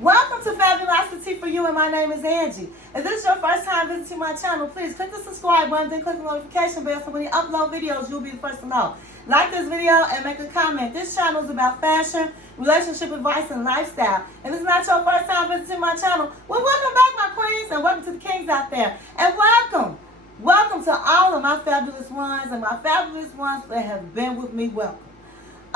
Welcome to Fabulosity For You, and my name is Angie. If this is your first time visiting my channel, please click the subscribe button, then click the notification bell so when you upload videos, you'll be the first to know. Like this video and make a comment. This channel is about fashion, relationship advice, and lifestyle. If this is not your first time visiting my channel, well, welcome back, my queens, and welcome to the kings out there. And welcome to all of my fabulous ones and my fabulous ones that have been with me. Welcome.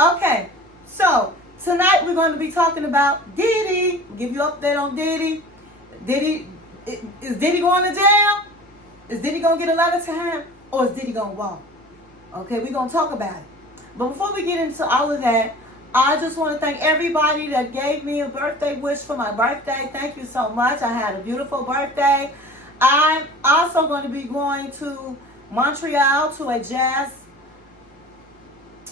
Okay, so tonight we're going to be talking about Diddy. We'll give you an update on Diddy. Is Diddy going to jail? Is Diddy going to get a lot of time? Or is Diddy going to walk? Okay, we're going to talk about it. But before we get into all of that, I just want to thank everybody that gave me a birthday wish for my birthday. Thank you so much. I had a beautiful birthday. I'm also going to be going to Montreal to a jazz.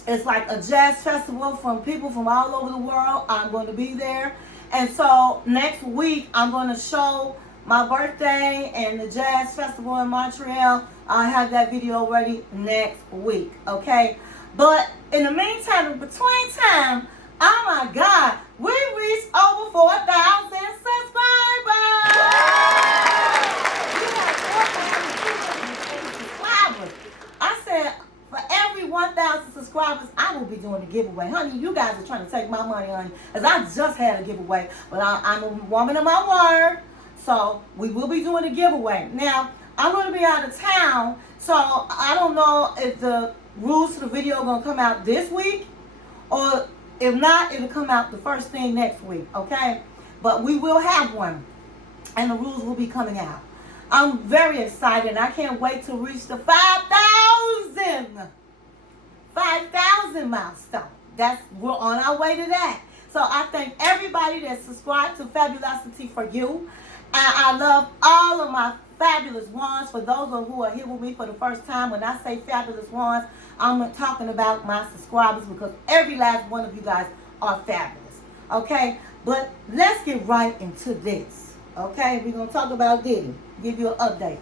It's like a jazz festival from people from all over the world. I'm going to be there. And so next week, I'm going to show my birthday and the jazz festival in Montreal. I'll have that video ready next week, okay? But in the meantime, in between time, oh my God, we reached over 4,000 subscribers! I said, for every 1,000 subscribers, I will be doing a giveaway. Honey, you guys are trying to take my money, honey, as I just had a giveaway. But I'm a woman of my word, so we will be doing a giveaway. Now, I'm going to be out of town, so I don't know if the rules to the video are going to come out this week, or if not, it'll come out the first thing next week, okay? But we will have one, and the rules will be coming out. I'm very excited. I can't wait to reach the 5,000 milestone. We're on our way to that. So I thank everybody that subscribed to Fabulosity For You. And I love all of my fabulous ones. For those who are here with me for the first time, when I say fabulous ones, I'm talking about my subscribers, because every last one of you guys are fabulous. Okay? But let's get right into this. Okay? We're going to talk about Diddy. Give you an update.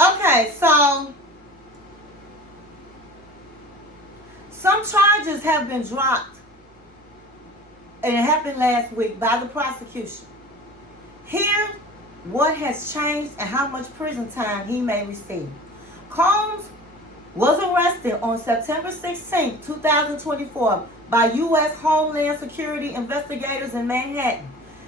Okay, so some charges have been dropped, and it happened last week by the prosecution. Here's what has changed and how much prison time he may receive. Combs was arrested on September 16, 2024 by U.S. Homeland Security investigators in Manhattan.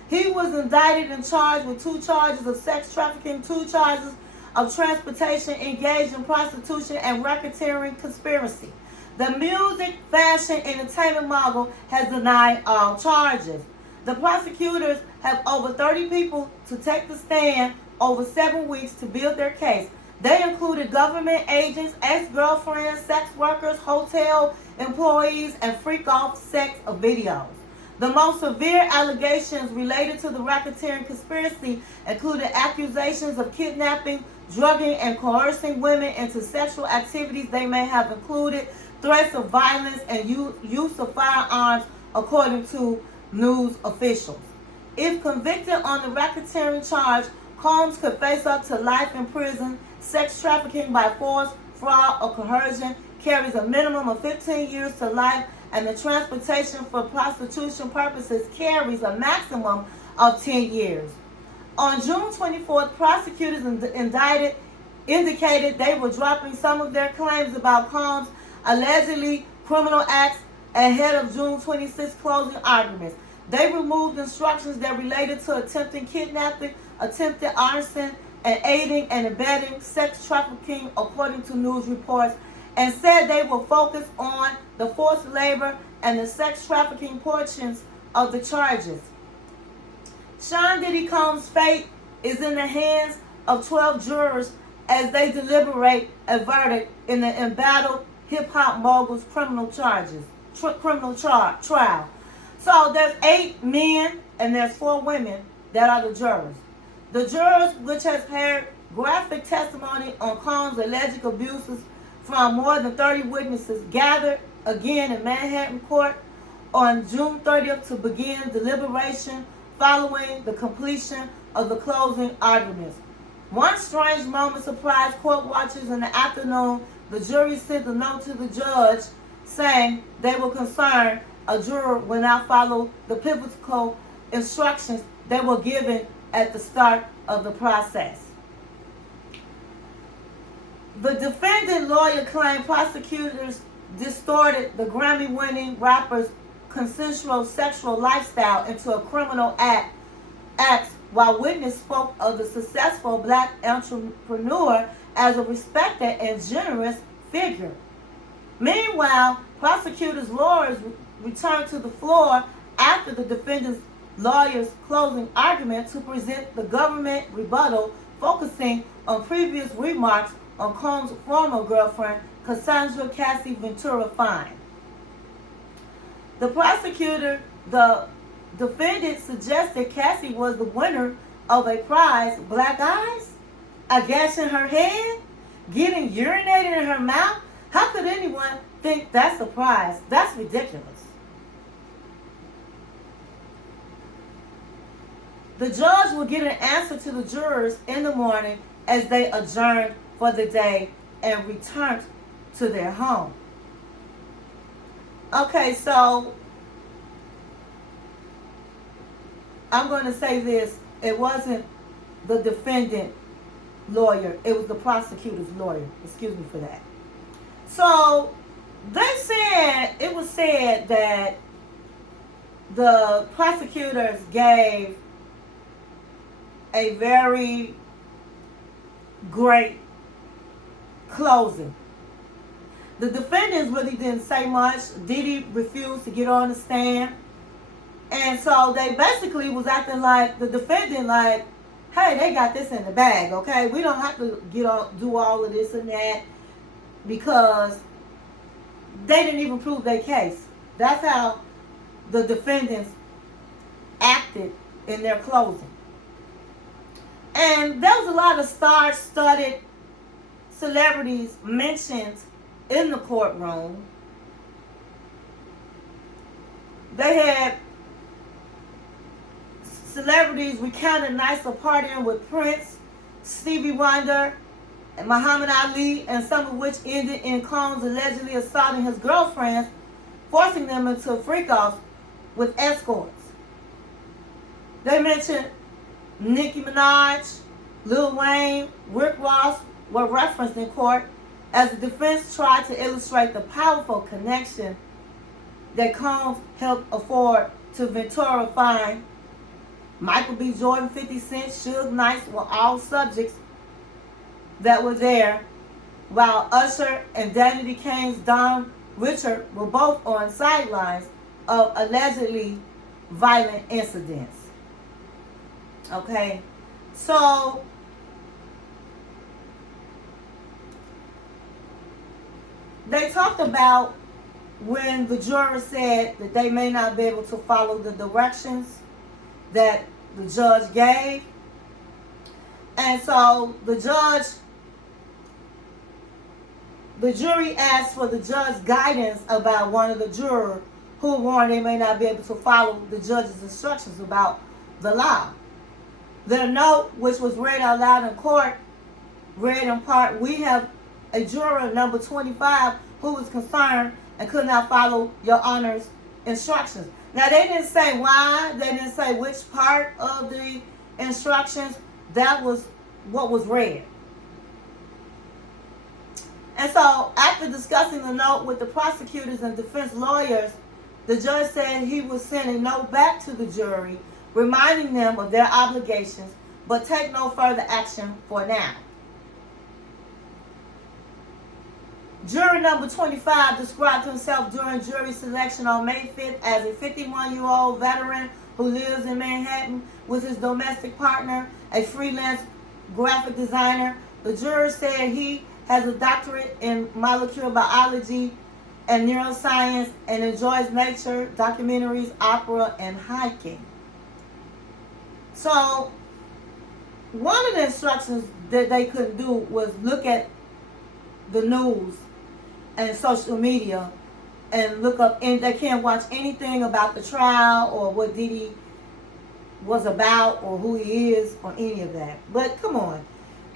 He was indicted and charged with 2 charges of sex trafficking, 2 charges of transportation, engaged in prostitution, and racketeering conspiracy. The music, fashion, entertainment mogul has denied all charges. The prosecutors have over 30 people to take the stand over 7 weeks to build their case. They included government agents, ex-girlfriends, sex workers, hotel employees, and freak-off sex videos. The most severe allegations related to the racketeering conspiracy included accusations of kidnapping, drugging, and coercing women into sexual activities. They may have included threats of violence and use of firearms, according to news officials. If convicted on the racketeering charge, Combs could face up to life in prison. Sex trafficking by force, fraud, or coercion carries a minimum of 15 years to life, and the transportation for prostitution purposes carries a maximum of 10 years. On June 24th, prosecutors indicated they were dropping some of their claims about Combs' allegedly criminal acts ahead of June 26th closing arguments. They removed instructions that related to attempting kidnapping, attempted arson, and aiding and abetting sex trafficking, according to news reports, and said they will focus on the forced labor and the sex trafficking portions of the charges. Sean Diddy Combs' fate is in the hands of 12 jurors as they deliberate a verdict in the embattled hip-hop mogul's criminal trial. So there's 8 men and there's 4 women that are the jurors. The jurors, which has heard graphic testimony on Combs' alleged abuses from more than 30 witnesses, gathered again in Manhattan court on June 30th to begin deliberation following the completion of the closing arguments. One strange moment surprised court watchers in the afternoon. The jury sent a note to the judge saying they were concerned a juror will not follow the pivotal instructions they were given at the start of the process. The defendant lawyer claimed prosecutors distorted the Grammy-winning rapper's consensual sexual lifestyle into a criminal act, while witness spoke of the successful black entrepreneur as a respected and generous figure. Meanwhile, prosecutors' lawyers returned to the floor after the defendant's lawyer's closing argument to present the government rebuttal, focusing on previous remarks on Combs' former girlfriend, Cassandra Cassie Ventura Fine. The defendant suggested Cassie was the winner of a prize, black eyes, a gash in her head, getting urinated in her mouth. How could anyone think that's a prize? That's ridiculous. The judge will get an answer to the jurors in the morning as they adjourned for the day and returned to their home. Okay, so I'm going to say this. It wasn't the defendant lawyer. It was the prosecutor's lawyer. Excuse me for that. So it was said that the prosecutors gave a very great closing. The defendants really didn't say much. Diddy refused to get on the stand. And so they basically was acting like the defendant, like, hey, they got this in the bag, okay? We don't have to do all of this and that because they didn't even prove their case. That's how the defendants acted in their closing. And there was a lot of star-studded celebrities mentioned in the courtroom. They had celebrities recounted nights of partying with Prince, Stevie Wonder, and Muhammad Ali, and some of which ended in Combs allegedly assaulting his girlfriends, forcing them into freak-offs with escorts. They mentioned Nicki Minaj, Lil Wayne, Rick Ross were referenced in court as the defense tried to illustrate the powerful connection that Combs helped afford to Ventura Fine. Michael B. Jordan, 50 Cent, Suge Knight were all subjects that were there, while Usher and Danity Kane's Don Richard were both on sidelines of allegedly violent incidents. Okay, so they talked about when the juror said that they may not be able to follow the directions that the judge gave. And so the jury asked for the judge's guidance about one of the jurors who warned they may not be able to follow the judge's instructions about the law. Their note, which was read out loud in court, read in part, "We have a juror number 25 who was concerned and could not follow your Honor's instructions." Now, they didn't say why. They didn't say which part of the instructions. That was what was read. And so, after discussing the note with the prosecutors and defense lawyers, the judge said he would send a note back to the jury, reminding them of their obligations, but take no further action for now. Juror number 25 described himself during jury selection on May 5th as a 51-year-old veteran who lives in Manhattan with his domestic partner, a freelance graphic designer. The juror said he has a doctorate in molecular biology and neuroscience and enjoys nature, documentaries, opera, and hiking. So, one of the instructions that they couldn't do was look at the news and social media and look up, and they can't watch anything about the trial or what Diddy was about or who he is or any of that. But come on,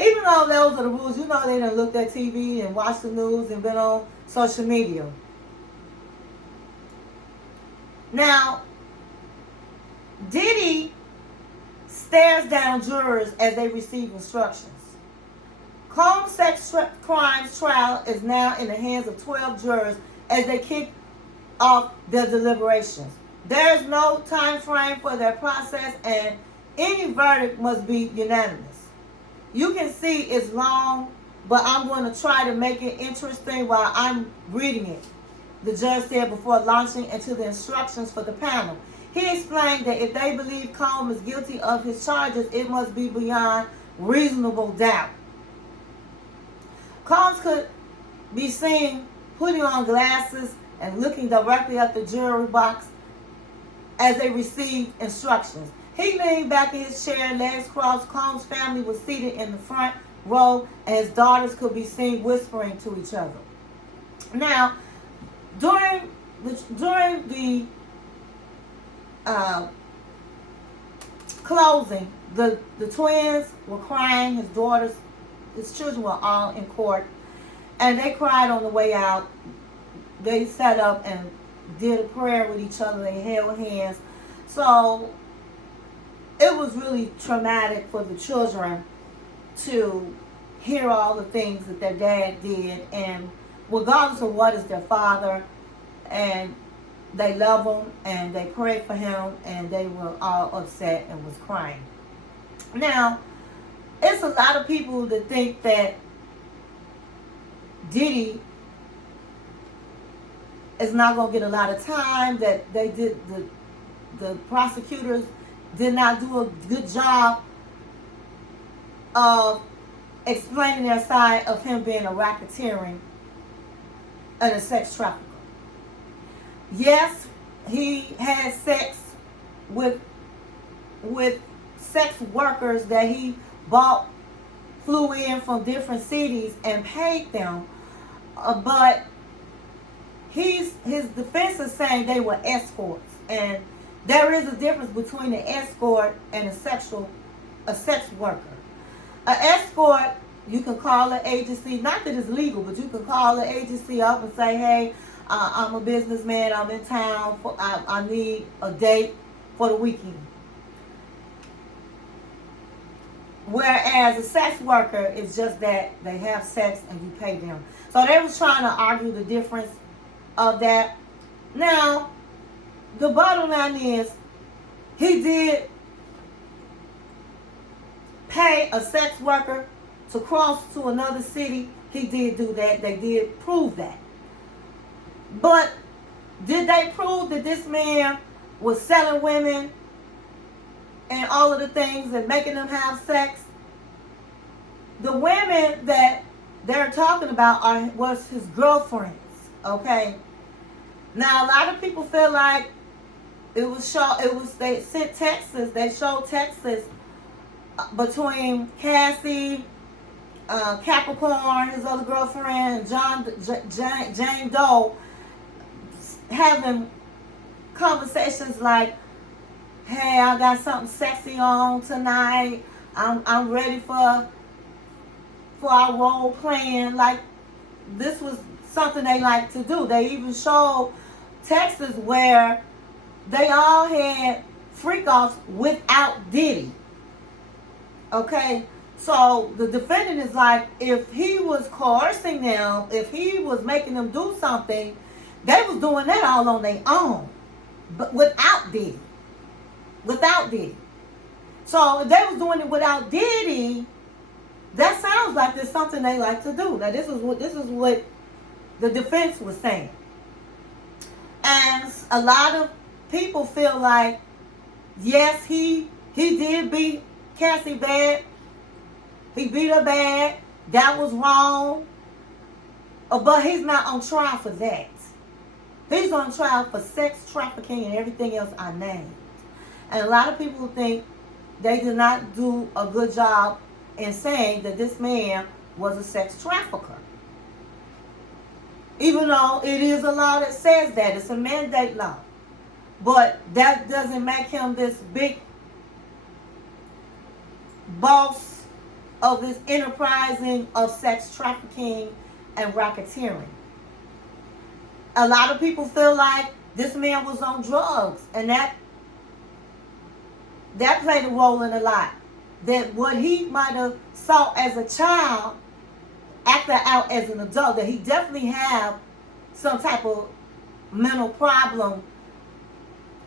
even though those are the rules, you know they done looked at TV and watched the news and been on social media. Now, Diddy stares down jurors as they receive instructions. Combs' sex crimes trial is now in the hands of 12 jurors as they kick off their deliberations. There is no time frame for their process, and any verdict must be unanimous. You can see it's long, but I'm going to try to make it interesting while I'm reading it, the judge said before launching into the instructions for the panel. He explained that if they believe Combs is guilty of his charges, it must be beyond reasonable doubt. Combs could be seen putting on glasses and looking directly at the jury box as they received instructions. He leaned back in his chair, legs crossed. Combs' family was seated in the front row, and his daughters could be seen whispering to each other. Now, during the closing, the twins were crying. His children were all in court, and they cried on the way out. They sat up and did a prayer with each other. They held hands. So it was really traumatic for the children to hear all the things that their dad did, and regardless of what is their father, and they love him and they prayed for him, and they were all upset and was crying. Now, it's a lot of people that think that Diddy is not going to get a lot of time, that the prosecutors did not do a good job of explaining their side of him being a racketeering and a sex trafficker. Yes, he had sex with sex workers that he flew in from different cities and paid them, but his defense is saying they were escorts, and there is a difference between an escort and a sex worker. An escort, you can call an agency, not that it's legal, but you can call an agency up and say, hey, I'm a businessman, I'm in town, I need a date for the weekend. Whereas a sex worker is just that they have sex and you pay them. So they was trying to argue the difference of that. Now, the bottom line is, he did pay a sex worker to cross to another city. He did do that. They did prove that. But did they prove that this man was selling women and all of the things and making them have sex? The women that they're talking about was his girlfriends, okay? Now, a lot of people feel like they sent texts, they showed texts between Cassie, Capricorn, his other girlfriend, and Jane Doe, having conversations like, hey, I got something sexy on tonight. I'm ready for our role playing. Like, this was something they like to do. They even showed texts where they all had freak-offs without Diddy. Okay? So the defendant is like, if he was coercing them, if he was making them do something, they was doing that all on their own. But without Diddy. Without Diddy. So if they was doing it without Diddy, that sounds like there's something they like to do. Now this is what the defense was saying. And a lot of people feel like, yes, he did beat Cassie bad. He beat her bad. That was wrong. But he's not on trial for that. He's on trial for sex trafficking and everything else I named. And a lot of people think they did not do a good job in saying that this man was a sex trafficker. Even though it is a law that says that. It's a mandate law. But that doesn't make him this big boss of this enterprising of sex trafficking and racketeering. A lot of people feel like this man was on drugs, and that that played a role in a lot. That what he might have saw as a child, acting out as an adult, that he definitely have some type of mental problem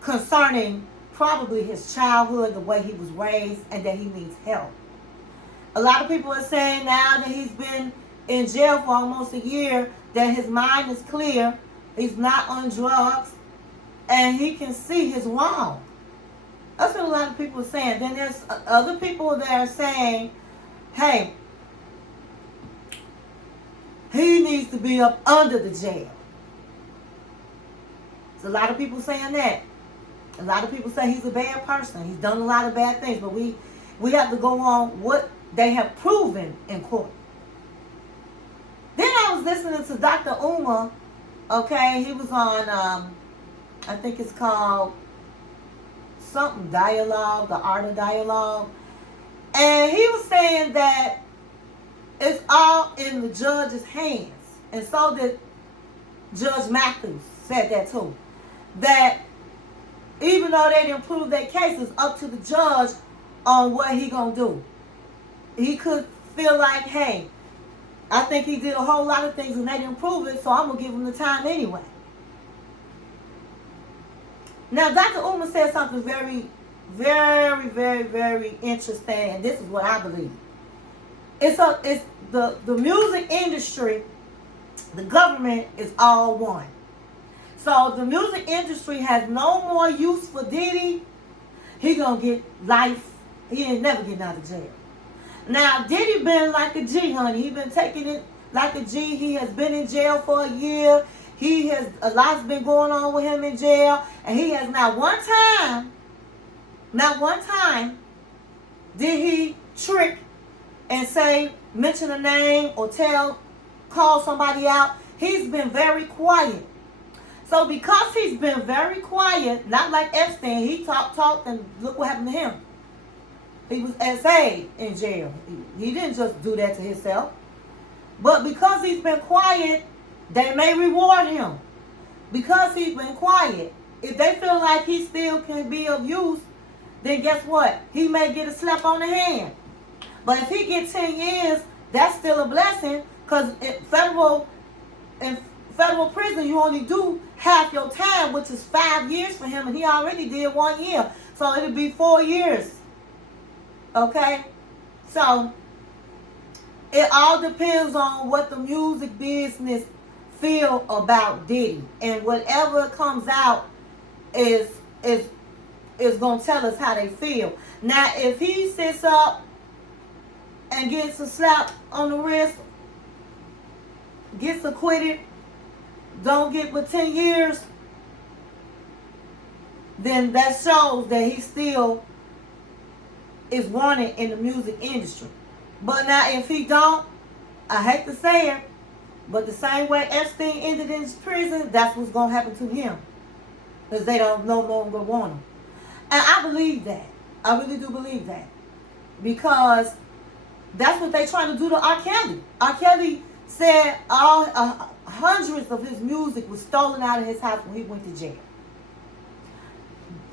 concerning probably his childhood, the way he was raised, and that he needs help. A lot of people are saying now that he's been in jail for almost a year, that his mind is clear, he's not on drugs, and he can see his wrong. That's what a lot of people are saying. Then there's other people that are saying, hey, he needs to be up under the jail. There's a lot of people saying that. A lot of people say he's a bad person. He's done a lot of bad things, but we have to go on what they have proven in court. Then I was listening to Dr. Umar. Okay, he was on, I think it's called something dialogue, the art of dialogue. And he was saying that it's all in the judge's hands. And so did Judge Matthews said that too. That even though they didn't prove their case, it's up to the judge on what he gonna do. He could feel like, hey, I think he did a whole lot of things and they didn't prove it, so I'm gonna give him the time anyway. Now, Dr. Umar said something very, very, very, very interesting, and this is what I believe. It's the music industry, the government is all one. So the music industry has no more use for Diddy. He gonna get life. He ain't never getting out of jail. Now, Diddy been like a G, honey. He been taking it like a G. He has been in jail for a year. A lot's been going on with him in jail. And he has not one time did he trick and say, mention a name or call somebody out. He's been very quiet. So because he's been very quiet, not like Epstein, he talked, and look what happened to him. He was SA in jail. He didn't just do that to himself. But because he's been quiet, they may reward him. Because he's been quiet, if they feel like he still can be of use, then guess what? He may get a slap on the hand. But if he gets 10 years, that's still a blessing, because in federal prison, you only do half your time, which is 5 years for him, and he already did 1 year. So it'll be 4 years. Okay? So it all depends on what the music business feel about Diddy. And whatever comes out is going to tell us how they feel. Now, if he sits up and gets a slap on the wrist, gets acquitted, don't get but 10 years, then that shows that he still is wanted in the music industry. But now if he don't, I hate to say it, but the same way Epstein ended in prison, that's what's going to happen to him. Because they don't no longer want him. And I believe that. I really do believe that. Because that's what they're trying to do to R. Kelly. R. Kelly said hundreds of his music was stolen out of his house when he went to jail.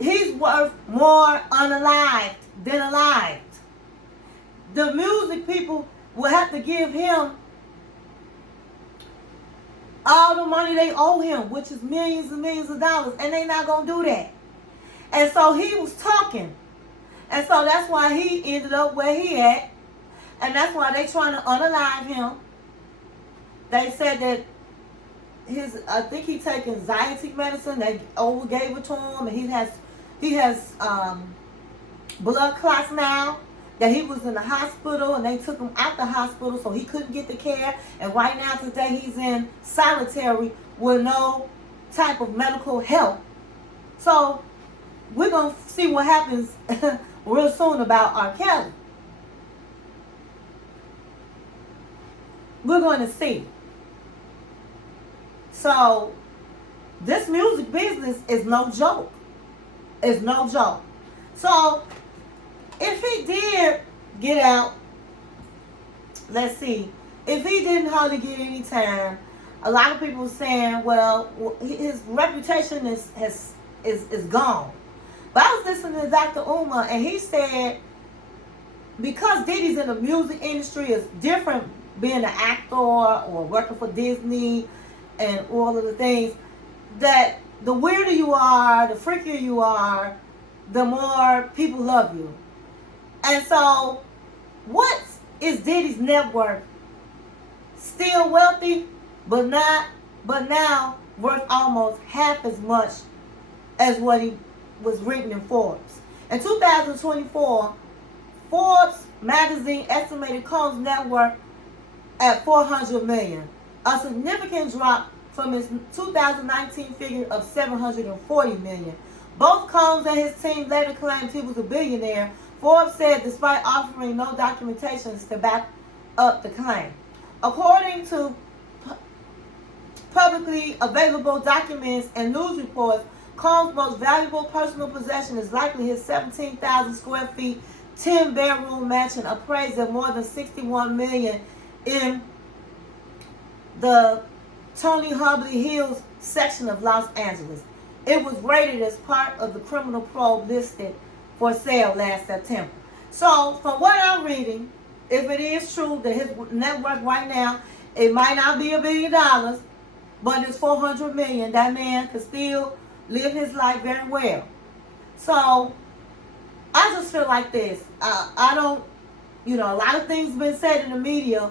He's worth more unalived than alive. The music people will have to give him all the money they owe him, which is millions and millions of dollars, and they're not going to do that. And so he was talking. And so that's why he ended up where he at. And that's why they trying to unalive him. They said that I think he take anxiety medicine. They overgave it to him, and he has blood clots now. That he was in the hospital, and they took him out the hospital, so he couldn't get the care. And right now, today, he's in solitary with no type of medical help. So we're gonna see what happens real soon about R. Kelly. We're going to see. So this music business is no joke. It's no joke. So if he did get out, let's see, if he didn't hardly get any time, a lot of people saying, well, his reputation is gone. But I was listening to Dr. Uma, and he said because Diddy's in the music industry, is different being an actor or working for Disney and all of the things, that the weirder you are, the freakier you are, the more people love you. And so, what is Diddy's net worth? Still wealthy, but now worth almost half as much as what he was written in Forbes. In 2024, Forbes magazine estimated Combs' net worth at $400 million, a significant drop from his 2019 figure of $740 million. Both Combs and his team later claimed he was a billionaire. Forbes said despite offering no documentations to back up the claim. According to publicly available documents and news reports, Combs' most valuable personal possession is likely his 17,000 square feet, 10-bedroom mansion appraised at more than $61 million in the Tony Hubley Hills section of Los Angeles. It was rated as part of the criminal probe listed for sale last September. So, from what I'm reading, if it is true that his net worth right now, it might not be $1 billion, but it's $400 million. That man could still live his life very well. So, I just feel like this. I don't, a lot of things been said in the media,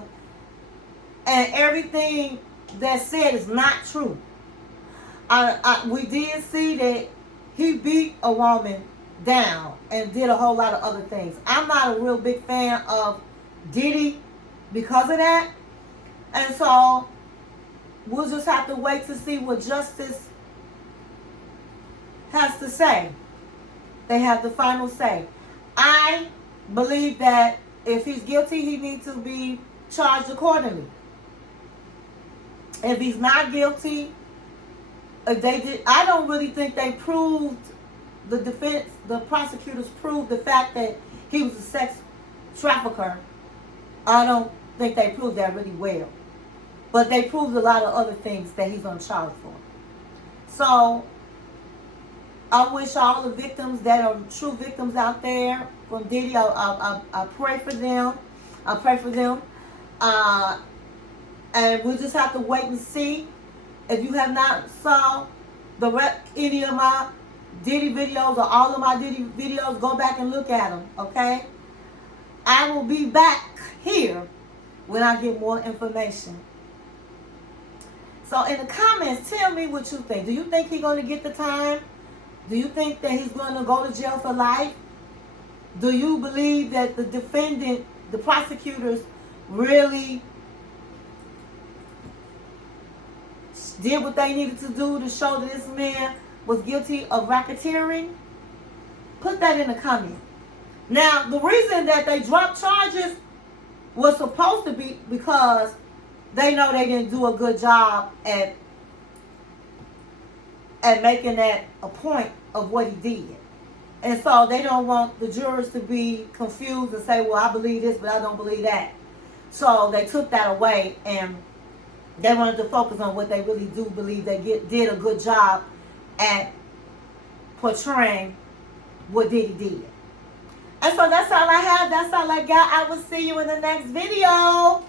and everything that's said is not true. We did see that he beat a woman down and did a whole lot of other things. I'm not a real big fan of Diddy because of that. And so we'll just have to wait to see what justice has to say. They have the final say. I believe that if he's guilty, he needs to be charged accordingly. If he's not guilty, I don't really think they proved, the prosecutors proved the fact that he was a sex trafficker. I don't think they proved that really well. But they proved a lot of other things that he's on charge for. So, I wish all the victims that are true victims out there from Diddy, I pray for them. I pray for them. And we'll just have to wait and see. If you have not saw any of my Diddy videos or all of my Diddy videos, go back and look at them, okay? I will be back here when I get more information. So in the comments, tell me what you think. Do you think he's going to get the time? Do you think that he's going to go to jail for life? Do you believe that the defendant, the prosecutors, really did what they needed to do to show that this man was guilty of racketeering? Put that in the comment. Now, the reason that they dropped charges was supposed to be because they know they didn't do a good job at making that a point of what he did. And so they don't want the jurors to be confused and say, well, I believe this, but I don't believe that. So they took that away, and they wanted to focus on what they really do believe. They did a good job at portraying what Diddy did. And so that's all I have. That's all I got. I will see you in the next video.